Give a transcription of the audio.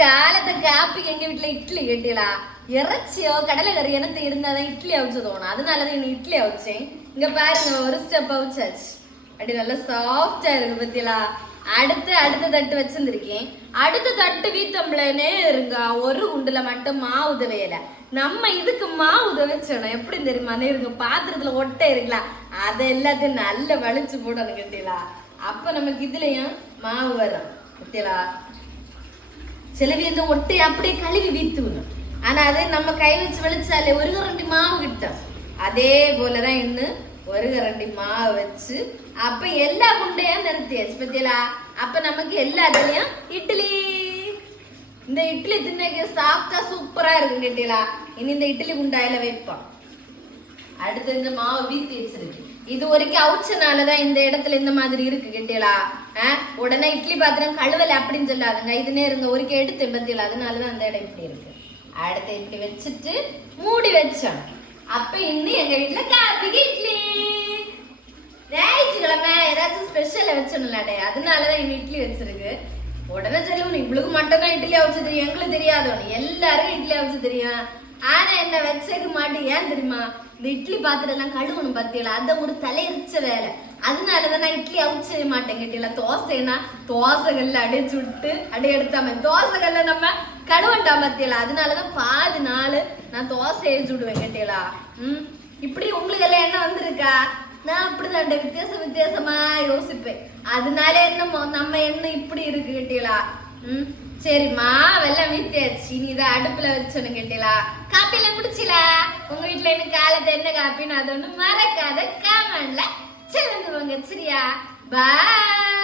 காலத்தை காப்பிக்கு எங்க வீட்டுல இட்லி கேட்டீங்களா? இறைச்சியோ கடலை கறி எனக்கு இருந்தாதான் இட்லி அவிச்சு தோணும். அதனாலதான் இன்னும் இட்லி அவிச்சேன். இங்க பாருங்க, ஒரு ஸ்டெப் அவிச்சாச்சு. அப்படி நல்லா சாஃப்டா இருக்கு பத்தியலா. அடுத்த தட்டு வச்சிருந்திருக்கேன். அடுத்த தட்டு வீத்தம்பளனே இருங்க. ஒரு குண்டுல மட்டும் மாவு உதவையில நம்ம இதுக்கு மாவு உதவச்சணும். எப்படி தெரியுமா? இருங்க, பாத்திரத்துல ஒட்டை இருக்கலாம், அதை எல்லாத்தையும் நல்லா வலிச்சு போடணும் கேட்டீங்களா. அப்ப நமக்கு இதுலயும் மாவு வரும் பத்தியலா. சிலவி இந்த ஒட்டை அப்படியே கழுவி வீத்துணும். ஆனா அதே நம்ம கை வச்சு வலிச்சாலே ஒரு கரண்டி மாவு கிட்டும். அதே போலதான் இன்னும் ஒரு கரண்டி மாவு வச்சு அப்ப எல்லா குண்டையும் நிறுத்தியாச்சு பத்தியலா. அப்ப நமக்கு எல்லாத்துலயும் இட்லி. இந்த இட்லி தின்னைக்கு சாப்பிட்டா சூப்பரா இருக்கும் கேட்டீங்களா. இனி இந்த இட்லி குண்டாயில வைப்போம். அடுத்து இந்த மாவு வீத்தி வச்சிருக்கு. இது வரைக்கும் அவுச்சனாலதான் இந்த இடத்துல இந்த மாதிரி இருக்கு கேட்டீங்களா. உடனே இட்லி பாத்திரம் கழுவல அப்படின்னு சொல்லாதுங்க. இதுனே இருங்க, ஒருக்கே எடுத்து பத்தியலா. அதனாலதான் அந்த இடம் இப்படி இருக்கு. அடுத்து இப்படி வச்சுட்டு மூடி வச்சோம். அப்ப இன்னும் எங்க வீட்டுல காப்பிக்கு இட்லி. ஞாயிற்றுக்கிழமை ஏதாச்சும் ஸ்பெஷல வச்சோம்லாடே, அதனாலதான் இன்னும் இட்லி வச்சிருக்கு. உடனே சொல்லுவோம், இவளுக்கு மட்டும் தான் இட்லி அவிச்சு தெரியும், எங்களுக்கு தெரியாதவனு. எல்லாரும் இட்லி அவிச்சு தெரியும். ஆனா என்ன வச்சது மாட்டேன். ஏன் தெரியுமா? இந்த இட்லி பாத்திரம் எல்லாம் கழுவணும் பத்தியல, அத ஒரு தலையரிச்ச வேலை. அதனாலதான் நான் இட்லி அவிச்சவே மாட்டேன் கேட்டீங்களா. தோசைனா தோசைகள்ல அடிச்சு விட்டு அடி எடுத்தாம தோசைகள்ல நம்ம கழுவண்டா பத்தியல. அதனாலதான் பாதி நாள் நான் தோசை எழுதி விடுவேன் கேட்டீங்களா. இப்படி உங்களுக்கு எல்லாம் என்ன வந்திருக்கா? நான் அப்படிதான் வித்தியாசமா யோசிப்பேன். அதனால என்ன நம்ம என்ன இப்படி இருக்கு கேட்டீங்களா. சரி, மாவெல்லாம் வீத்தியாச்சு. இனி இதை அடுப்புல வச்சோன்னு கேட்டீங்களா. காப்பி எல்லாம் குடிச்சிலா? உங்க வீட்டுல என்ன காலத்தை என்ன காப்பின்னு அது ஒண்ணு மறக்காத கமெண்ட்ல சொல்லுங்க. சரியா? பாய்.